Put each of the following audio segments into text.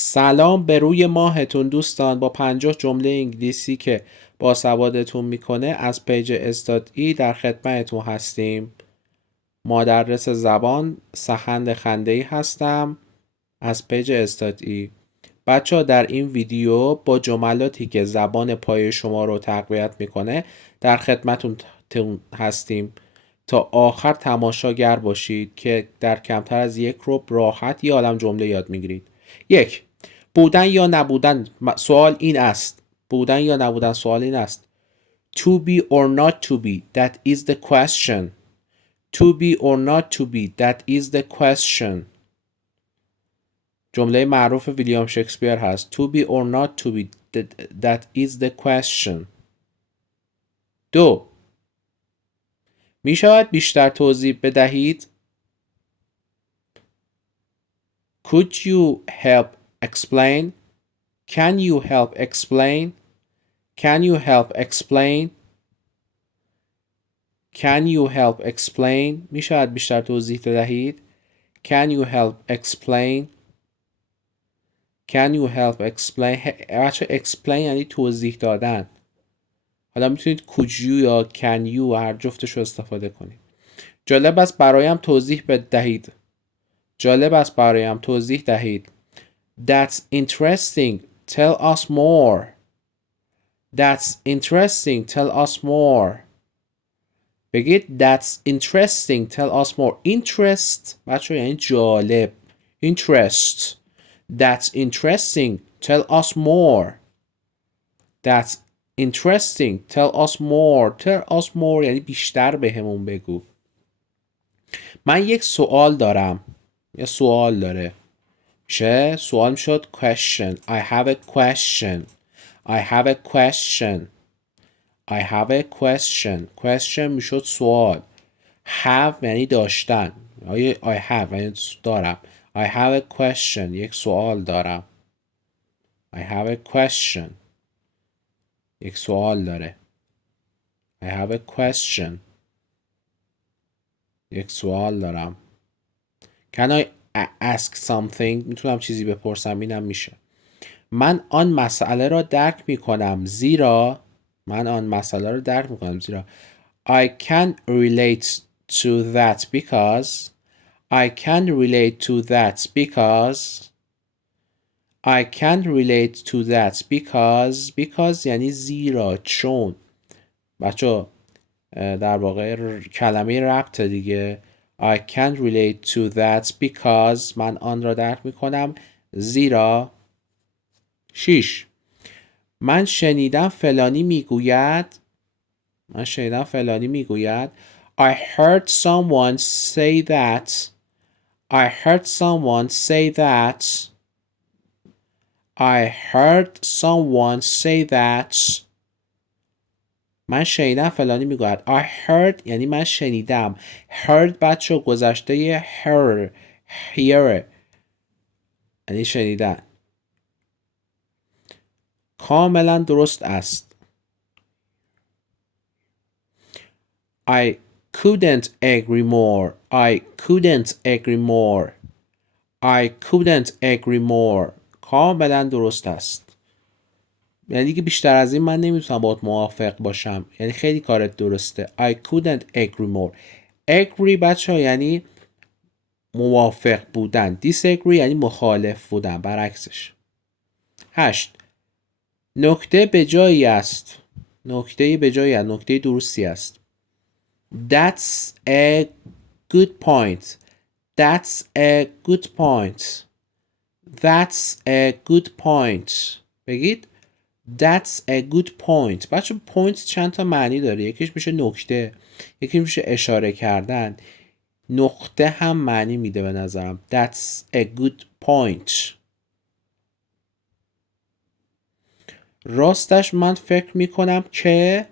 سلام به روی ماهتون دوستان. با 50 جمله انگلیسی که باسوادتون میکنه از پیج استاد.ای در خدمتتون هستیم. مدرس زبان سخند خنده‌ای هستم از پیج استاد.ای. بچه ها در این ویدیو با جملاتی که زبان پایه شما رو تقویت میکنه در خدمتتون هستیم تا آخر تماشاگر باشید که در کمتر از یک ربع راحت یه عالم جمله یاد میگیرید. 1. بودن یا نبودن سوال این است. بودن یا نبودن سوال این است. To be or not to be, that is the question. To be or not to be, that is the question. جمله معروف ویلیام شکسپیر هست. To be or not to be, that is the question. 2. می شود بیشتر توضیح بدهید؟ Could you help explain? Can you help explain? Can you help explain? Can you help explain? می شود بیشتر توضیح بدهید؟ Can you help explain? Can you help explain? بچه explain یعنی توضیح دادن. حالا میتونید could you یا can you هر جفتش رو استفاده کنید. جالب است برایم توضیح بدهید. جالب است برایم توضیح دهید. That's interesting. Tell us more. That's interesting. Tell us more. بگید That's interesting. Tell us more. Interest بچه یعنی جالب. Interest. That's interesting. Tell us more. That's interesting. Tell us more. Tell us more یعنی بیشتر بهمون بگو. من یک سوال دارم. یه سوال داره. میشه سوال میشد question. I have a question. I have a question. I have a question. Question میشد سوال. Have یعنی داشتن. I have یعنی دارم. I have a question. یک سوال دارم. I have a question. یک سوال داره. I have a question. یک سوال دارم. Can I ask something؟ میتونم چیزی بپرسم. اینم میشه. من آن مسئله را درک میکنم زیرا I can relate to that because I can relate to that because یعنی زیرا چون. بچه در واقع کلمه ربط دیگه. I can relate to that because من آن را درک میکنم زیرا. 6. من شنیدم فلانی میگوید I heard someone say that. I heard someone say that. من شنیدم فلانی میگوید. I heard یعنی من شنیدم. heard بچه گذشته hear یعنی شنیدن. کاملا درست است. I couldn't agree more. کاملا درست است. یعنی دیگه بیشتر از این من نمیتونم باهات موافق باشم. یعنی خیلی کارت درسته. I couldn't agree more. agree بچه ها یعنی موافق بودن. disagree یعنی مخالف بودن. برعکسش. 8. نکته به جایی است. نکته درستی است. That's a good point. بگید That's a good point. بچه point چند تا معنی داره. یکیش میشه نکته. یکی میشه اشاره کردن. نقطه هم معنی میده به نظرم. That's a good point. راستش من فکر میکنم که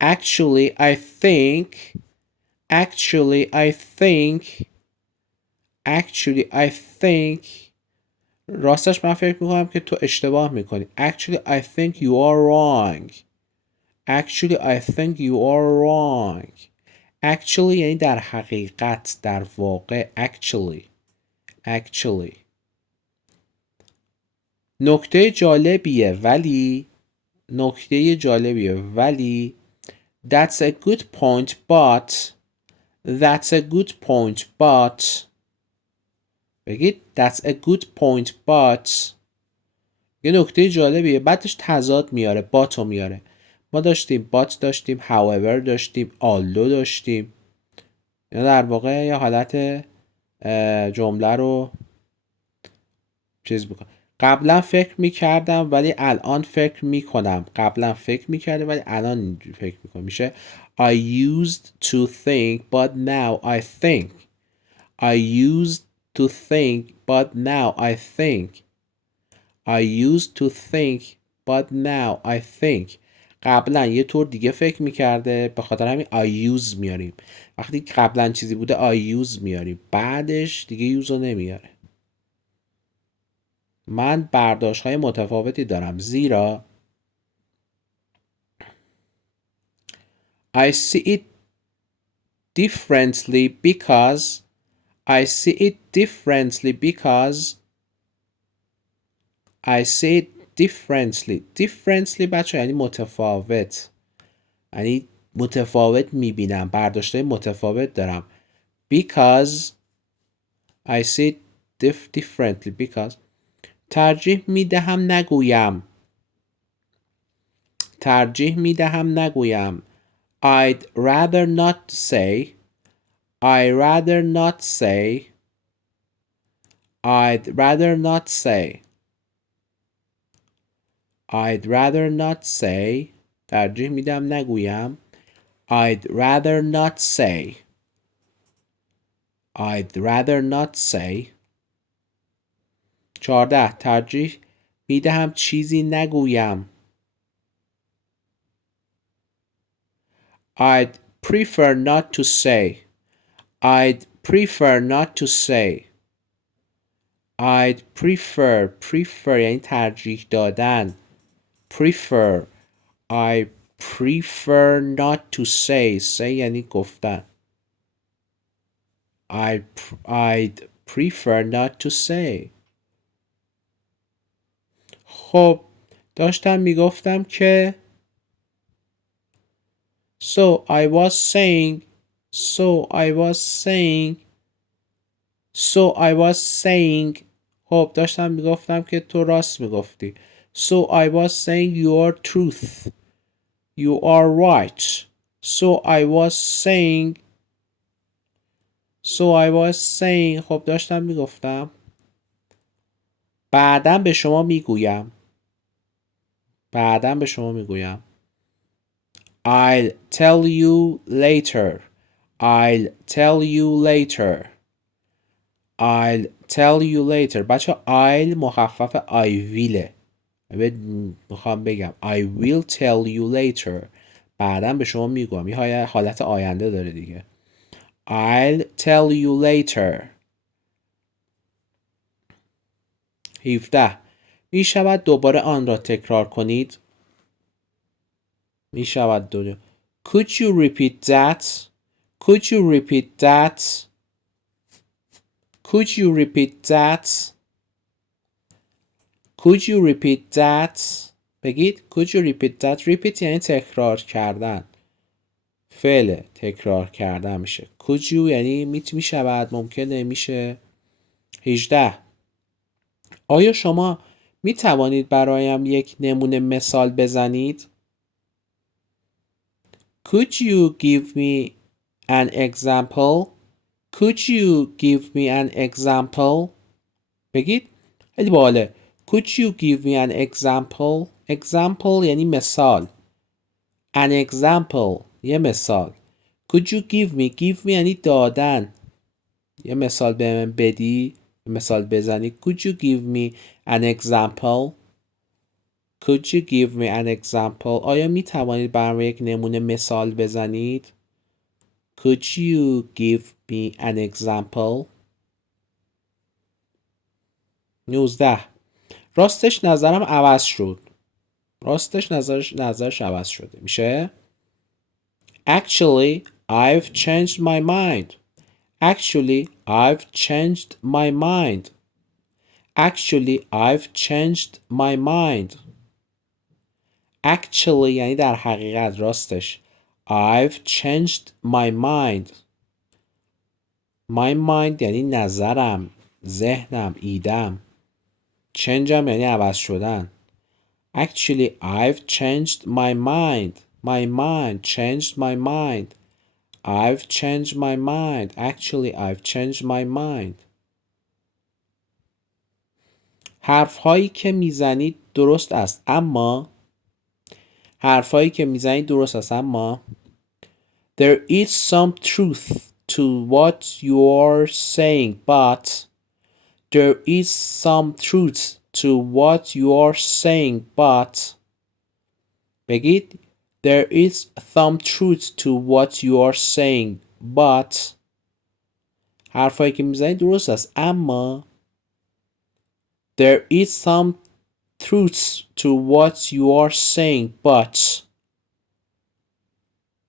Actually I think راستش من فکر میکنم که تو اشتباه میکنی. Actually I think you are wrong. Actually یعنی در حقیقت، در واقع. actually. نکته جالبیه ولی that's a good point but بگید that's a good point but یه نکته جالبیه بعدش تضاد میاره باتو میاره. ما داشتیم but داشتیم however داشتیم although داشتیم. اینا در واقع یه حالت جمله رو چیز میکنم. قبلا فکر میکردم ولی الان فکر میکنم. قبلا فکر میکردم ولی الان اینجوری فکر میکنم. میشه I used to think but now I think. I used to think but now I think. I used to think but now I think. قبلا یه طور دیگه فکر میکرده به خاطر همین I use میاریم. وقتی قبلا چیزی بوده I use میاریم بعدش دیگه use رو نمیاره. من برداشت های متفاوتی دارم زیرا I see it differently because I see it differently because I see it differently بچه یعنی متفاوت، یعنی متفاوت میبینم، برداشت های متفاوت دارم. because I see it differently because ترجیح میدهم نگویم I'd rather not say I'd rather not say ترجیح میدم نگویم I'd rather not say 14 ترجیح میدهم چیزی نگویم I'd prefer not to say I'd prefer یعنی ترجیح دادن prefer I prefer not to say یعنی گفتن I'd prefer not to say. خب داشتم میگفتم که So I was saying خب داشتم میگفتم که تو راست میگفتی. So I was saying your truth. You are right. So I was saying خب داشتم میگفتم بعداً به شما میگویم I'll tell you later. بچه I'll مخفف I willه. میخوام بگم I will tell you later. بعداً به شما میگویم. یه حالت آینده داره دیگه. I'll tell you later. 17 می شود دوباره آن را تکرار کنید. Could you repeat that? بگید could you repeat that? repeat یعنی تکرار کردن. فعل تکرار کردن میشه. could you یعنی می شود، ممکنه، میشه. 18 آیا شما می توانید برایم یک نمونه مثال بزنید؟ Could you give me an example? بگید خیلی باحاله. Could you give me an example? example یعنی مثال. An example یه مثال. Could you give me یعنی دادن. یه مثال به من بدی، مثال بزنی. Could you give me an example? آیا می توانید برام یک نمونه مثال بزنید؟ Could you give me an example? 19 راستش نظرش عوض شده. میشه Actually, I've changed my mind. Actually, I've changed my mind. Actually, I've changed my mind. Actually یعنی در حقیقت، راستش. I've changed my mind. My mind یعنی نظرم، ذهنم، ایدم. change هم یعنی عوض شدن. Actually, I've changed my mind. My mind changed my mind. I've changed my mind. Actually, I've changed my mind. حرفهایی که میزنید درست است اما there is some truth to what you're saying, but there is some truth to what you're saying, but بگید there is some truth to what you're saying, but حرفایی که میزنید درست است اما there is some truth to what you are saying, but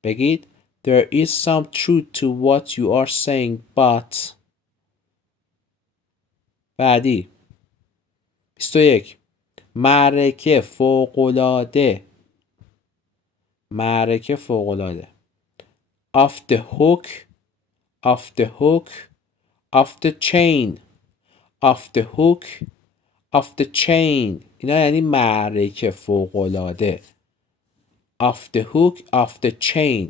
بگید there is some truth to what you are saying, but بعدی 21 معرکه فوق‌العاده off the hook off the hook off the chain off the hook off the chain اینا یعنی معرکه فوق‌العاده off the hook off the chain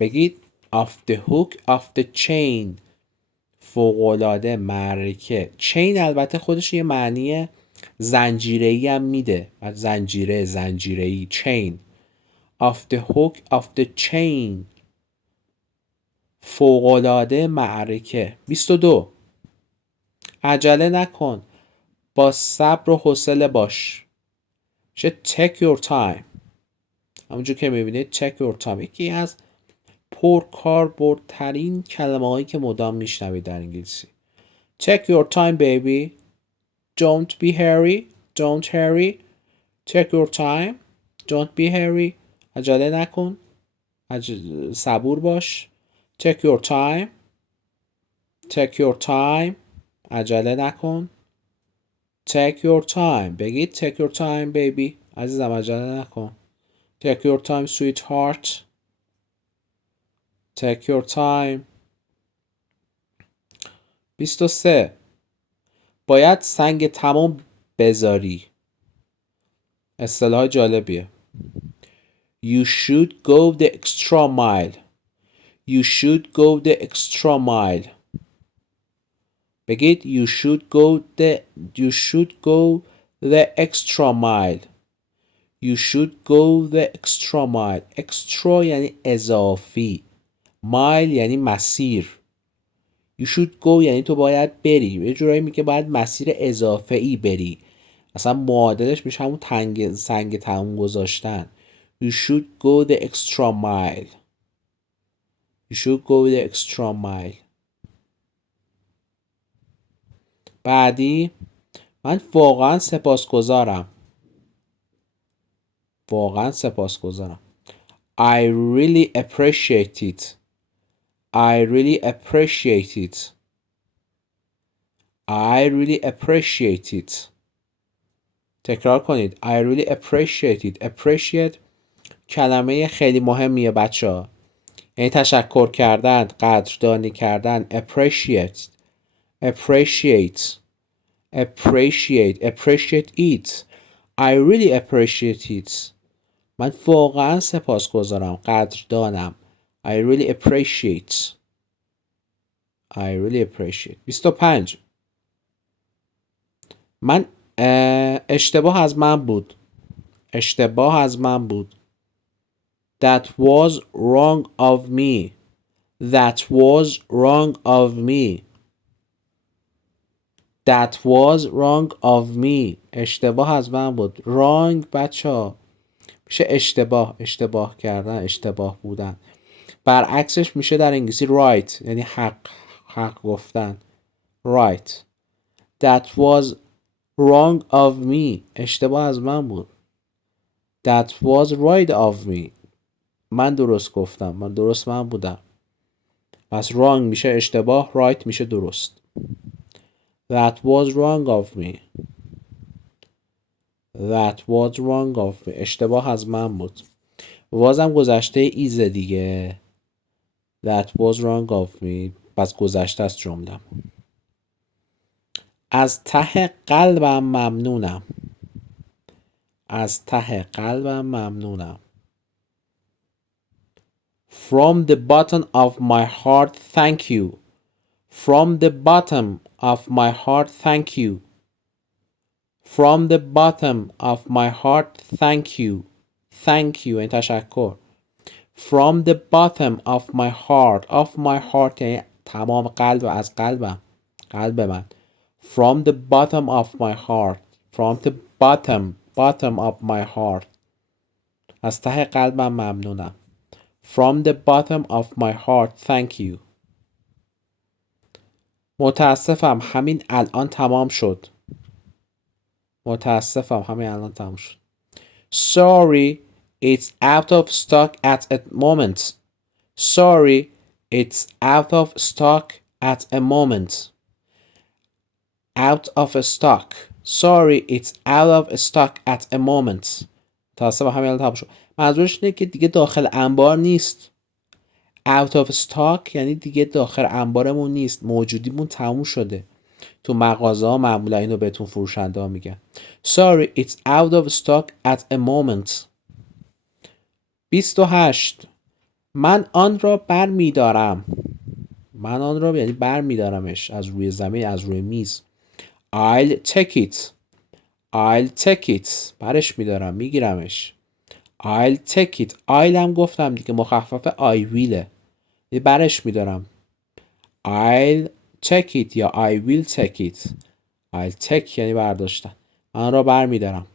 بگید off the hook off the chain فوق‌العاده معرکه chain البته خودش یه معنی زنجیره‌ای هم میده زنجیره‌ای chain off the hook off the chain فوق‌العاده معرکه 22 عجله نکن با صبر و حوصله باش میشه take your time همونجور که میبینید take your time یکی از پرکاربردترین کلمه هایی که مدام میشنوید در انگلیسی take your time baby don't be hurry take your time don't be hurry عجله نکن صبور باش take your time عجله نکن take your time بگید take your time baby عزیزم عجله نکن take your time sweetheart take your time 23 باید سنگ تمام بذاری اصطلاح جالبیه you should go the extra mile you should go the extra mile بگید you should go the extra mile you should go the extra mile extra یعنی اضافی mile یعنی مسیر you should go یعنی تو باید بری یه جورایی میگه باید مسیر اضافه ای بری اصلا معادلش میشه همون سنگ تموم گذاشتن you should go the extra mile you should go the extra mile بعدی من واقعا سپاسگزارم I really appreciate it I really appreciate it تکرار کنید I really appreciate it appreciate کلمه خیلی مهمیه بچه ها یعنی تشکر کردن قدردانی کردن appreciate it I really appreciate it من واقعا سپاسگزارم قدردانم I really appreciate 25 من اشتباه از من بود That was wrong of me اشتباه از من بود wrong بچه ها میشه اشتباه کردن اشتباه بودن برعکسش میشه در انگلیسی right یعنی حق گفتن right That was wrong of me اشتباه از من بود That was right of me من درست گفتم من بودم پس wrong میشه اشتباه، right میشه درست. That was wrong of me. That was wrong of me. اشتباه از من بود. وازم گذشته ایزه دیگه. That was wrong of me. پس گذشته است جمله. از ته قلبم ممنونم. از ته قلبم ممنونم. From the bottom of my heart, thank you. From the bottom of my heart, thank you. From the bottom of my heart, thank you. Thank you. این تشکر. From the bottom of my heart. Of my heart یعنی تمام قلب و از قلبم. قلب من. From the bottom of my heart. From the bottom of my heart. از ته قلبم ممنونم. From the bottom of my heart, thank you. متاسفم همین الان تمام شد. متاسفم همین الان تمام شد. Sorry, it's out of stock at a moment. Sorry, it's out of stock at a moment. Out of stock. Sorry, it's out of stock at a moment. متاسفم همین الان تمام شد. منظورش اینه که دیگه داخل انبار نیست. out of stock یعنی دیگه داخل انبارمون نیست، موجودیمون تموم شده. تو مغازه ها معمولا اینو بهتون فروشنده ها میگن. Sorry, it's out of stock at a moment. 28. من آن را بر میدارم. من آن را یعنی بر میدارمش از روی زمین، از روی میز. I'll take it. I'll take it. برش میدارم، میگیرمش. I'll take it. I'll هم گفتم دیگه مخفف I willه. برش میدارم. I'll take it یا I will take it. I'll take یعنی برداشتن. من را بر میدارم.